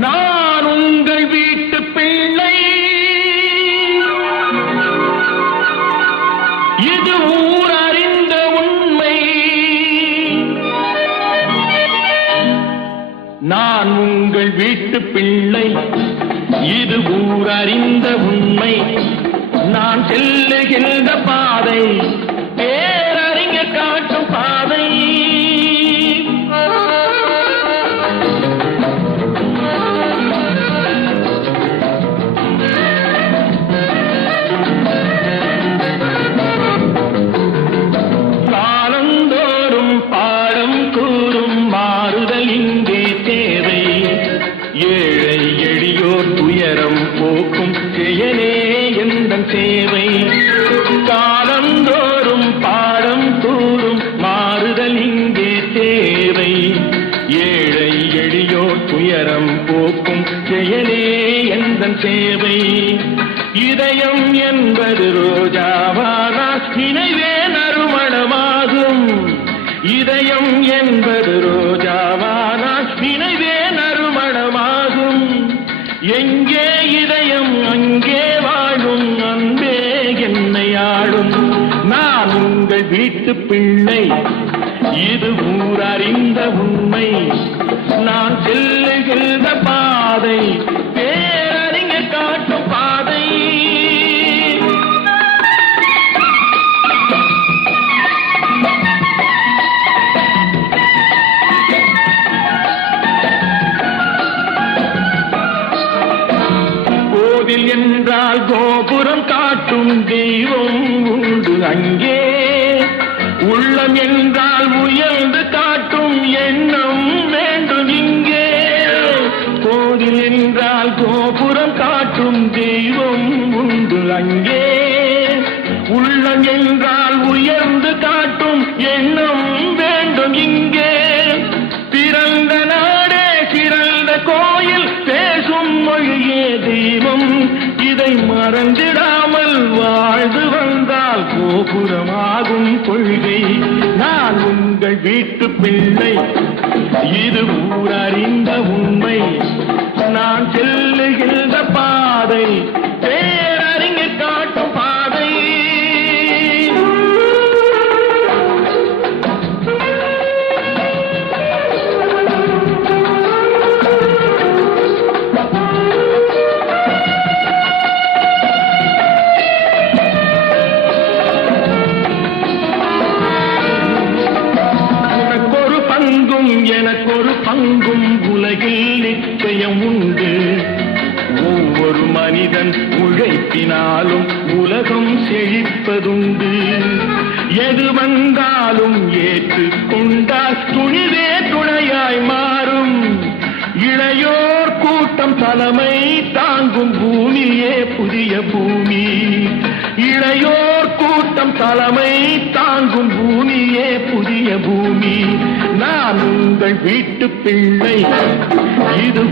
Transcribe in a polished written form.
நான் உங்கள் வீட்டு பிள்ளை, இது ஊர் அறிந்த உண்மை. நான் உங்கள் வீட்டு பிள்ளை, இது ஊர் அறிந்த உண்மை. நான் செல்லுகின்ற பாதை பேரறிஞர் காட்டும் பாதை. காலந்தோறும் பாடம் கூறும் மாறுதல் இங்கே தேவை. ஏழை எளியோர் துயரம் போக்கும் செயலே எந்தன் சேவை. காலந்தோறும் பாடம் கூறும் மாறுதல் இங்கே தேவை. ஏழை எளியோர் துயரம் போக்கும் செயலே எந்தன் சேவை. இதயம் என்பது ரோஜாவானால் நினைவே நறுமணமாகும். இதயம் என்பது ரோஜாவானால் நினைவே நறுமணமாகும். எங்கே இதயம் அங்கே வாழும் அன்பே என்னை ஆளும். நான் உங்கள் வீட்டு பிள்ளை, இது ஊர் அறிந்த உண்மை. நான் செல்லுகின்ற பாதை பேரறிஞர் காட்டும் பாதை. கோவில் என்றால் கோபுரம் காட்டும் தெய்வம் உண்டு அங்கே. உள்ளம் என்றால் உயர்ந்து காட்டும் எண்ணம் வேண்டும் இங்கே. கோவில் என்றால் கோபுரம் காட்டும் தெய்வம் உண்டு அங்கே. உள்ளம் என்றால் உயர்ந்து காட்டும் எண்ணம் வேண்டும் இங்கே. பிறந்த நாடே சிறந்த கோயில், பேசும் மொழியே தெய்வம். இதை மறந்திடாமல் வாழ்ந்து வந்தால் கோபுரமாகும் கொள்கை. நான் உங்கள் வீட்டு பிள்ளை, இது ஊர் அறிந்த உண்மை. நான் செல்லுகின்ற பாதை பேரறிஞர் காட்டும் பாதை. எனக்கொரு பங்கும் உலகில் நிச்சயம் உண்டு. ஒவ்வொரு மனிதன் உழைப்பினாலும் உலகம் செழிப்பதுண்டு. எது வந்தாலும் ஏற்றுக்கொண்டால் துணிவே துணையாய் மாறும். இளையோர் கூட்டம் தலைமை தாங்கும் பூமியே புதிய பூமி. இளையோர் கூட்டம் தலைமை தாங்கும் பூமியே புதிய பூமி. நான் உங்கள் வீட்டு பிள்ளை, இது